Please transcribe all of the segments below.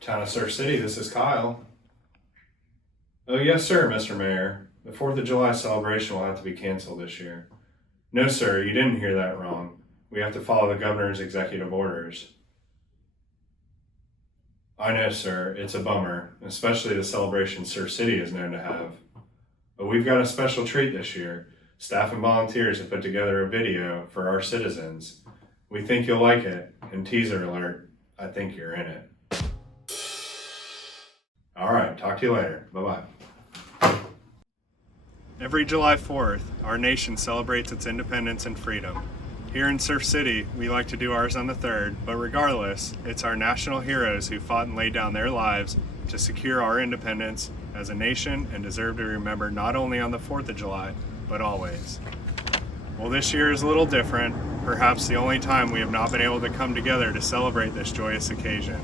Town of Surf City, this is Kyle. Oh yes sir, Mr. Mayor. The 4th of July celebration will have to be canceled this year. No sir, you didn't hear that wrong. We have to follow the governor's executive orders. I know sir, it's a bummer, especially the celebration Surf City is known to have. But we've got a special treat this year. Staff and volunteers have put together a video for our citizens. We think you'll like it, and teaser alert, I think you're in it. All right, talk to you later. Bye-bye. Every July 4th, our nation celebrates its independence and freedom. Here in Surf City, we like to do ours on the 3rd, but regardless, it's our national heroes who fought and laid down their lives to secure our independence as a nation and deserve to be remembered not only on the 4th of July, but always. Well, this year is a little different, perhaps the only time we have not been able to come together to celebrate this joyous occasion.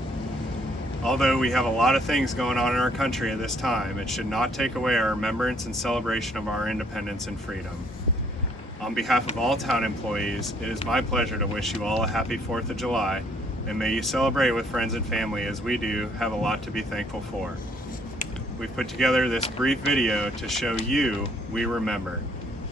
Although we have a lot of things going on in our country at this time, it should not take away our remembrance and celebration of our independence and freedom. On behalf of all town employees, it is my pleasure to wish you all a happy 4th of July, and may you celebrate with friends and family as we do have a lot to be thankful for. We've put together this brief video to show you we remember.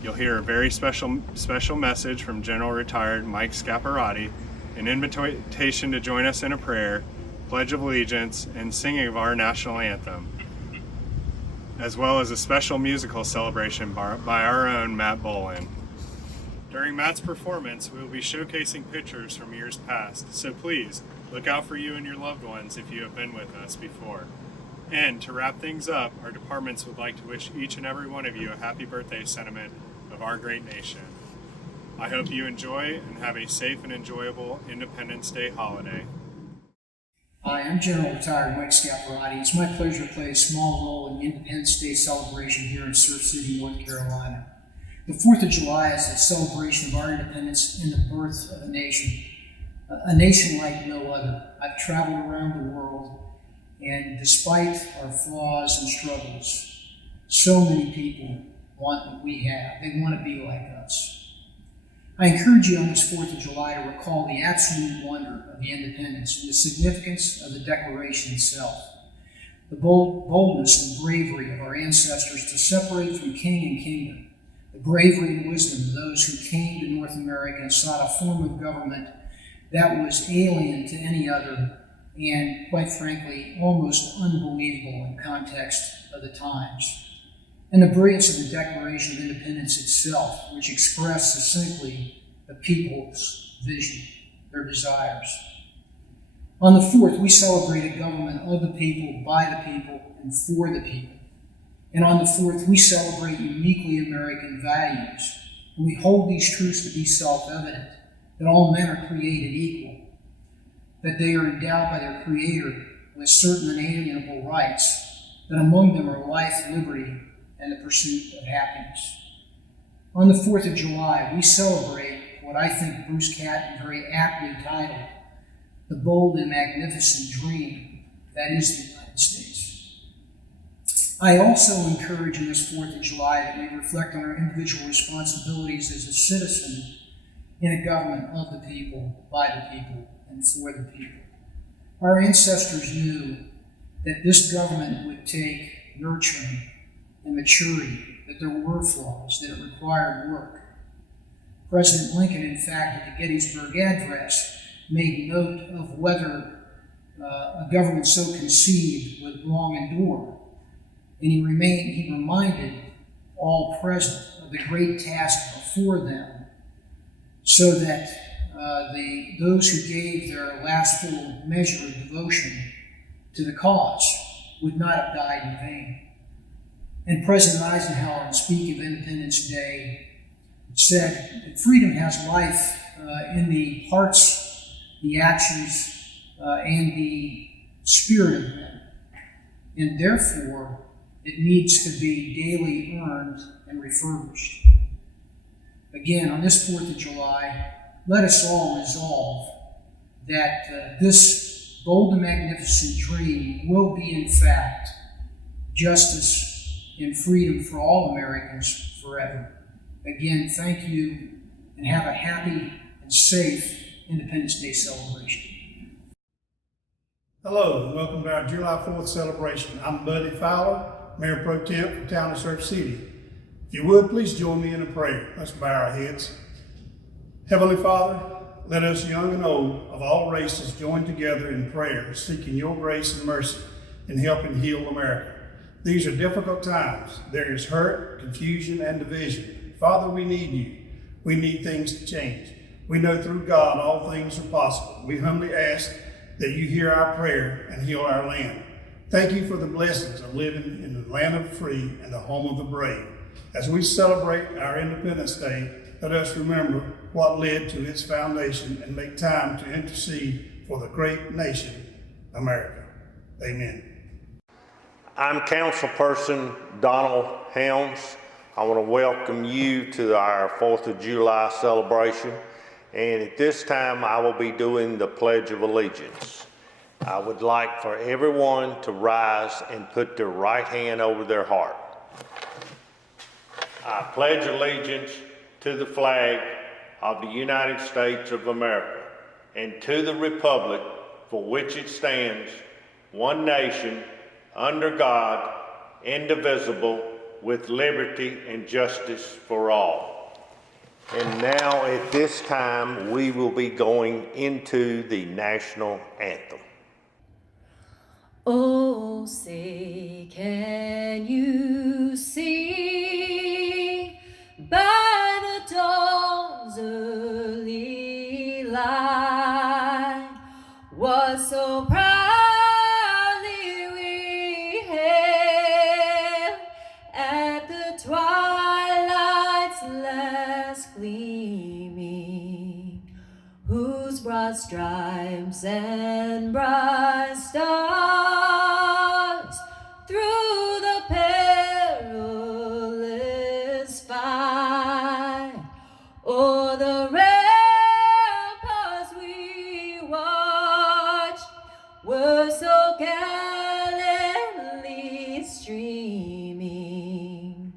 You'll hear a very special message from General Retired Mike Scaparrotti, an invitation to join us in a prayer, Pledge of Allegiance, and singing of our national anthem, as well as a special musical celebration by our own Matt Bowlin. During Matt's performance, we will be showcasing pictures from years past, so please look out for you and your loved ones if you have been with us before. And to wrap things up, our departments would like to wish each and every one of you a happy birthday sentiment of our great nation. I hope you enjoy and have a safe and enjoyable Independence Day holiday. Hi, I'm General Retired Mike Scaparrotti. It's my pleasure to play a small role in the Independence Day celebration here in Surf City, North Carolina. The 4th of July is a celebration of our independence and the birth of a nation like no other. I've traveled around the world, and despite our flaws and struggles, so many people want what we have. They want to be like us. I encourage you on this 4th of July to recall the absolute wonder of the independence and the significance of the Declaration itself, the boldness and bravery of our ancestors to separate from king and kingdom, the bravery and wisdom of those who came to North America and sought a form of government that was alien to any other and, quite frankly, almost unbelievable in context of the times. And the brilliance of the Declaration of Independence itself, which expressed succinctly the people's vision, their desires. On the 4th, we celebrate a government of the people, by the people, and for the people. And on the 4th, we celebrate uniquely American values. And we hold these truths to be self-evident, that all men are created equal, that they are endowed by their Creator with certain unalienable rights, that among them are life, liberty, and the pursuit of happiness. On the 4th of July, we celebrate what I think Bruce Catton very aptly titled, the bold and magnificent dream that is the United States. I also encourage in this 4th of July that we reflect on our individual responsibilities as a citizen in a government of the people, by the people, and for the people. Our ancestors knew that this government would take nurturing and maturity, that there were flaws, that it required work. President Lincoln, in fact, at the Gettysburg Address, made note of whether a government so conceived would long endure. And he reminded all present of the great task before them, so that those who gave their last full measure of devotion to the cause would not have died in vain. And President Eisenhower, in speaking of Independence Day, said that freedom has life in the hearts, the actions, and the spirit of men. And therefore, it needs to be daily earned and refurbished. Again, on this 4th of July, let us all resolve that this bold and magnificent dream will be, in fact, justice and freedom for all Americans forever. Again, thank you and have a happy and safe Independence Day celebration. Hello, and welcome to our July 4th celebration. I'm Buddy Fowler, Mayor Pro Tem for the town of Surf City. If you would, please join me in a prayer. Let's bow our heads. Heavenly Father, let us young and old of all races join together in prayer, seeking your grace and mercy in helping heal America. These are difficult times. There is hurt, confusion, and division. Father, we need you. We need things to change. We know through God all things are possible. We humbly ask that you hear our prayer and heal our land. Thank you for the blessings of living in the land of the free and the home of the brave. As we celebrate our Independence Day, let us remember what led to its foundation and make time to intercede for the great nation, America. Amen. I'm Councilperson Donald Helms. I want to welcome you to our 4th of July celebration. And at this time, I will be doing the Pledge of Allegiance. I would like for everyone to rise and put their right hand over their heart. I pledge allegiance to the flag of the United States of America and to the republic for which it stands, one nation, under God, indivisible, with liberty and justice for all. And now at this time, we will be going into the national anthem. Oh, say, can you see by the dawn's early light what so proudly we hailed at the twilight's last gleaming, whose broad stripes and bright stars through the perilous fight o'er the ramparts we watched were so gallantly streaming,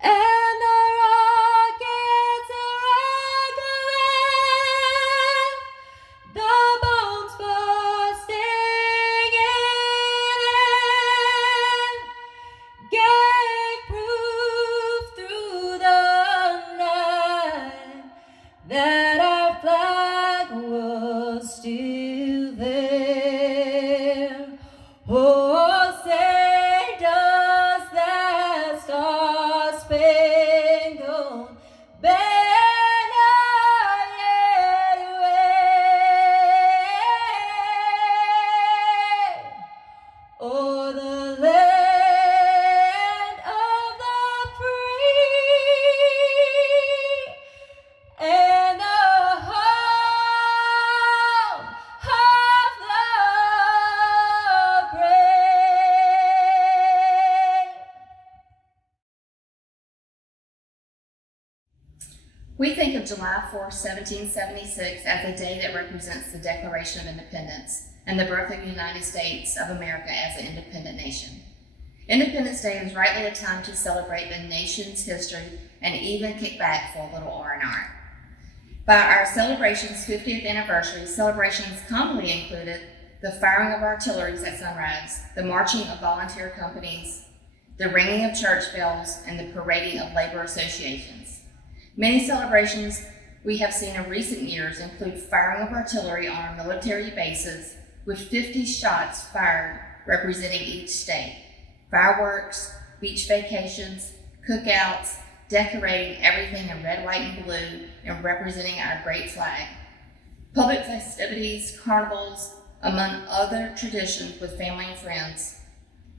and the rockets recommend the bombs bursting in and gave proof through the night that our flag was still there. Oh, say does that star-spangled banner yet wave o'er the land of the free and the home of the brave. We think of July 4th, 1776 as a day that represents the Declaration of Independence and the birth of the United States of America as an independent nation. Independence Day is rightly a time to celebrate the nation's history and even kick back for a little R&R. By our celebration's 50th anniversary, celebrations commonly included the firing of artilleries at sunrise, the marching of volunteer companies, the ringing of church bells, and the parading of labor associations. Many celebrations we have seen in recent years include firing of artillery on our military bases, with 50 shots fired representing each state, fireworks, beach vacations, cookouts, decorating everything in red, white, and blue, and representing our great flag, public festivities, carnivals, among other traditions with family and friends.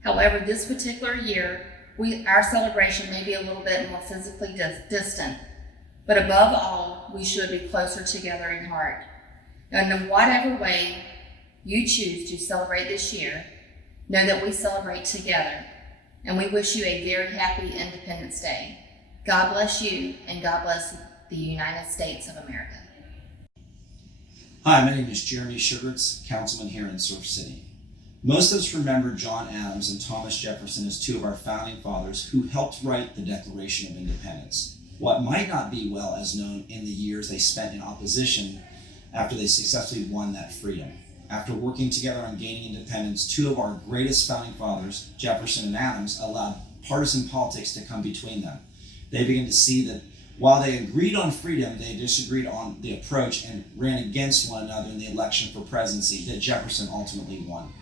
However, this particular year, our celebration may be a little bit more physically distant, but above all, we should be closer together in heart. And in whatever way you choose to celebrate this year, know that we celebrate together, and we wish you a very happy Independence Day. God bless you, and God bless the United States of America. Hi, my name is Jeremy Sugarts, councilman here in Surf City. Most of us remember John Adams and Thomas Jefferson as two of our founding fathers who helped write the Declaration of Independence. what might not be well as known in the years they spent in opposition after they successfully won that freedom. After working together on gaining independence, two of our greatest founding fathers, Jefferson and Adams, allowed partisan politics to come between them. They began to see that while they agreed on freedom, they disagreed on the approach and ran against one another in the election for presidency that Jefferson ultimately won.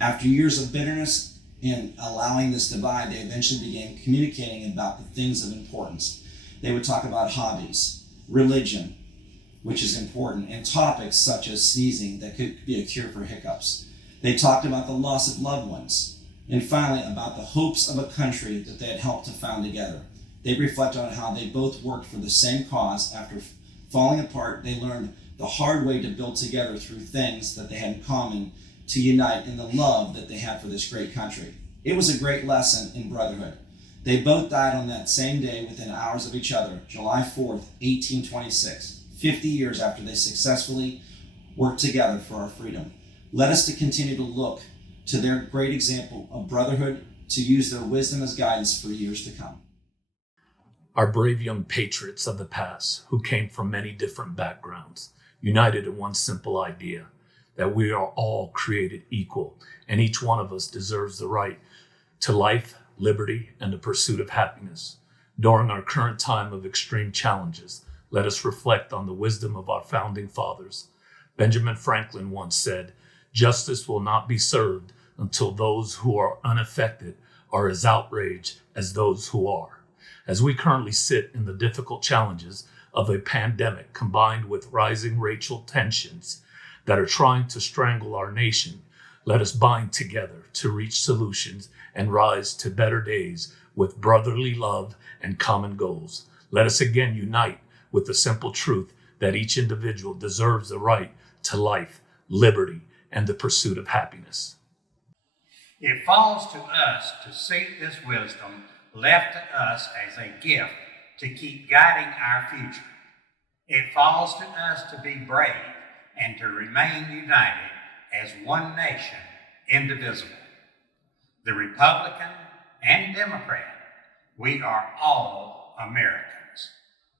After years of bitterness in allowing this divide, they eventually began communicating about the things of importance. They would talk about hobbies, religion, which is important, and topics such as sneezing that could be a cure for hiccups. They talked about the loss of loved ones, and finally about the hopes of a country that they had helped to found together. They reflected on how they both worked for the same cause. After falling apart, they learned the hard way to build together through things that they had in common to unite in the love that they had for this great country. It was a great lesson in brotherhood. They both died on that same day within hours of each other, July 4th, 1826, 50 years after they successfully worked together for our freedom. Let us to continue to look to their great example of brotherhood to use their wisdom as guidance for years to come. Our brave young patriots of the past, who came from many different backgrounds, united in one simple idea, that we are all created equal, and each one of us deserves the right to life, liberty, and the pursuit of happiness. During our current time of extreme challenges, let us reflect on the wisdom of our founding fathers. Benjamin Franklin once said, "Justice will not be served until those who are unaffected are as outraged as those who are." As we currently sit in the difficult challenges of a pandemic combined with rising racial tensions that are trying to strangle our nation, let us bind together to reach solutions and rise to better days with brotherly love and common goals. Let us again unite with the simple truth that each individual deserves the right to life, liberty, and the pursuit of happiness. It falls to us to seek this wisdom left to us as a gift to keep guiding our future. It falls to us to be brave and to remain united as one nation, indivisible. The Republican and Democrat, we are all Americans.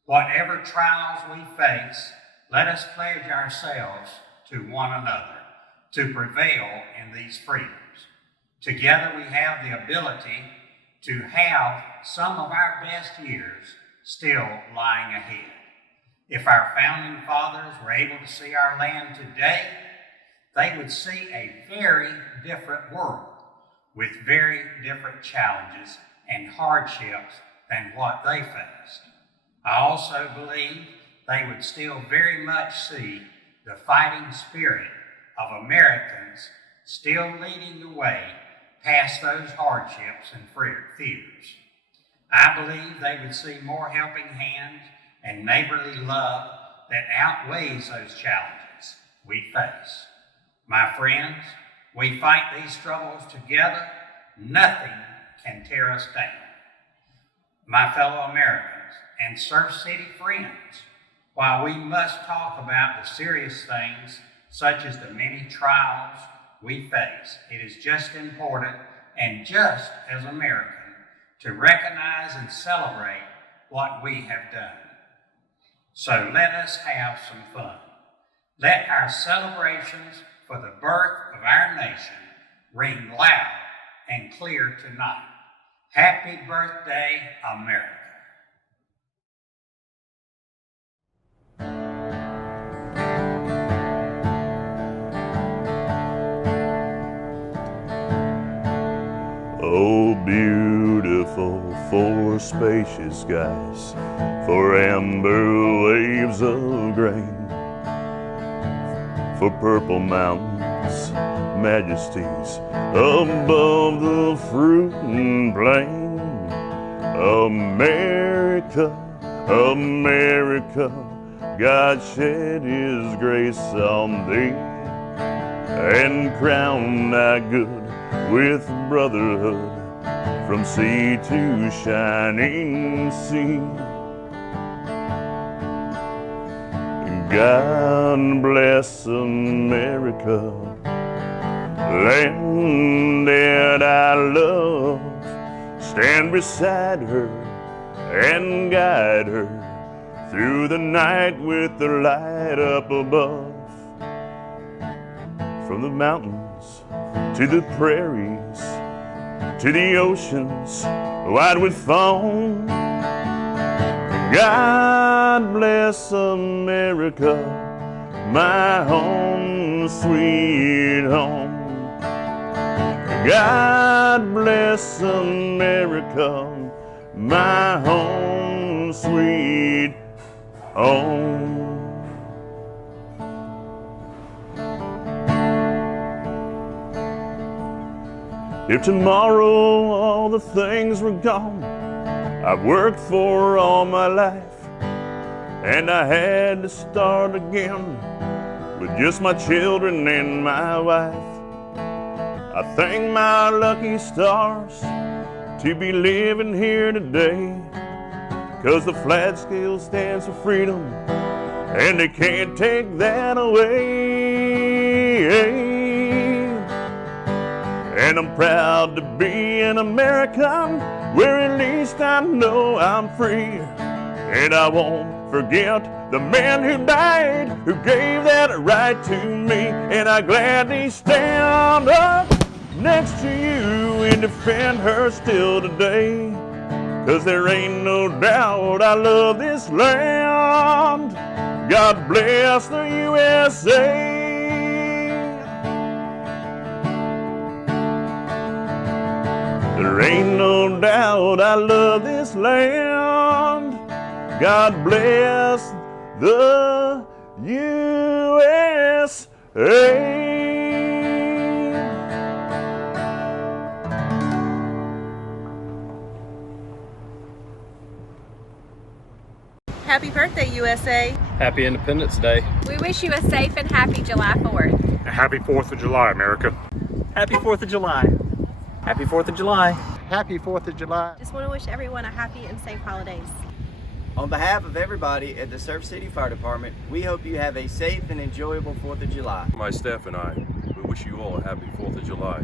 Whatever trials we face, let us pledge ourselves to one another to prevail in these freedoms. Together we have the ability to have some of our best years still lying ahead. If our founding fathers were able to see our land today, they would see a very different world with very different challenges and hardships than what they faced. I also believe they would still very much see the fighting spirit of Americans still leading the way past those hardships and fears. I believe they would see more helping hands and neighborly love that outweighs those challenges we face. My friends, we fight these struggles together. Nothing can tear us down. My fellow Americans and Surf City friends, while we must talk about the serious things such as the many trials we face, it is just important and just as American to recognize and celebrate what we have done. So let us have some fun. Let our celebrations for the birth of our nation ring loud and clear tonight. Happy birthday, America. Oh, beautiful for spacious skies, for amber waves of grain, for purple mountains, majesties above the fruiting plain. America, America, God shed His grace on thee and crowned thy good with brotherhood from sea to shining sea. God bless America, land that I love. Stand beside her and guide her through the night with the light up above. From the mountains to the prairies to the oceans wide with foam. God bless America, my home, sweet home. God bless America, my home, sweet home. If tomorrow all the things were gone I've worked for all my life, and I had to start again with just my children and my wife, I thank my lucky stars to be living here today, 'cause the flag still stands for freedom and they can't take that away. And I'm proud to be an American, where at least I know I'm free. And I won't forget the man who died, who gave that right to me. And I gladly stand up next to you and defend her still today. 'Cause there ain't no doubt I love this land. God bless the USA. There ain't no doubt I love this land. God bless the USA. Happy birthday, USA. Happy Independence Day. We wish you a safe and happy July 4th. Happy 4th of July, America. Happy 4th of July. Happy 4th of July. Happy 4th of July. Just want to wish everyone a happy and safe holidays. On behalf of everybody at the Surf City Fire Department, we hope you have a safe and enjoyable 4th of July. My staff and I, we wish you all a happy 4th of July.